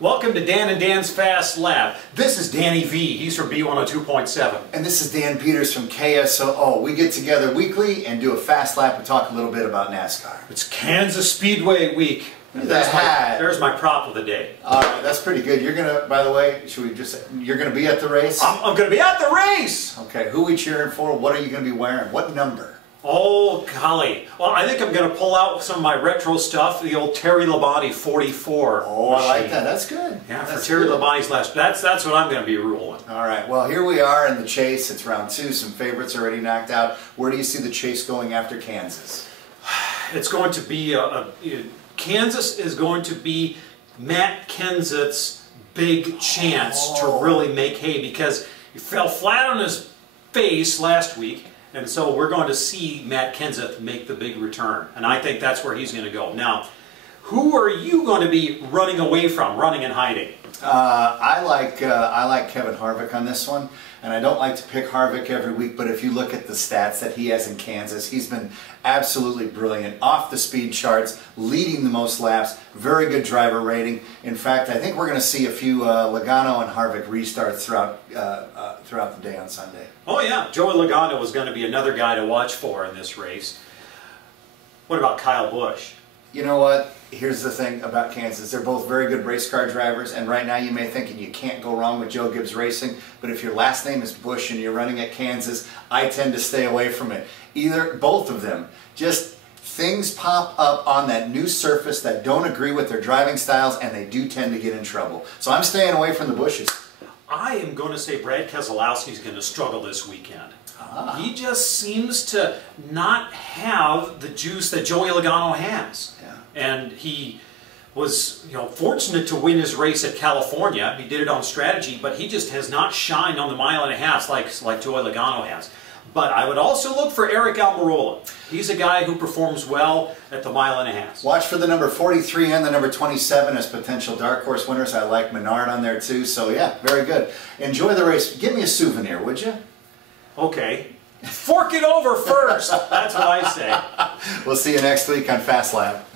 Welcome to Dan and Dan's Fast Lap. This is Danny V. He's from B102.7. And this is Dan Peters from KSOO. We get together weekly and do a fast lap and talk a little bit about NASCAR. It's Kansas Speedway week. There's my prop of the day. All right, that's pretty good. You're gonna, by the way, you're gonna be at the race? I'm gonna be at the race! Okay, who are we cheering for? What are you gonna be wearing? What number? Oh, golly. Well, I think I'm going to pull out some of my retro stuff, the old Terry Labonte 44. Oh, machine. I like that. That's good. Yeah, that's for Terry Labonte's last. That's what I'm going to be ruling. All right. Well, here we are in the chase. It's round 2. Some favorites already knocked out. Where do you see the chase going after Kansas? It's going to be Kansas is going to be Matt Kenseth's big chance to really make hay, because he fell flat on his face last week. And so we're going to see Matt Kenseth make the big return. And I think that's where he's going to go. Now, who are you going to be running away from, running and hiding? I like Kevin Harvick on this one. And I don't like to pick Harvick every week, but if you look at the stats that he has in Kansas, he's been absolutely brilliant. Off the speed charts, leading the most laps, very good driver rating. In fact, I think we're going to see a few Logano and Harvick restarts throughout the day on Sunday. Oh yeah, Joey Logano is going to be another guy to watch for in this race. What about Kyle Busch? You know what? Here's the thing about Kansas. They're both very good race car drivers, and right now you may think you can't go wrong with Joe Gibbs Racing, but if your last name is Busch and you're running at Kansas, I tend to stay away from it. Both of them. Just things pop up on that new surface that don't agree with their driving styles, and they do tend to get in trouble. So I'm staying away from the Bushes. I am going to say Brad Keselowski is going to struggle this weekend. He just seems to not have the juice that Joey Logano has. Yeah. And he was, fortunate to win his race at California. He did it on strategy, but he just has not shined on the mile and a half like Joey Logano has. But I would also look for Eric Almirola. He's a guy who performs well at the mile and a half. Watch for the number 43 and the number 27 as potential dark horse winners. I like Menard on there too. So yeah, very good. Enjoy the race. Give me a souvenir, would you? Okay. Fork it over first. That's what I say. We'll see you next week on Fast Lap.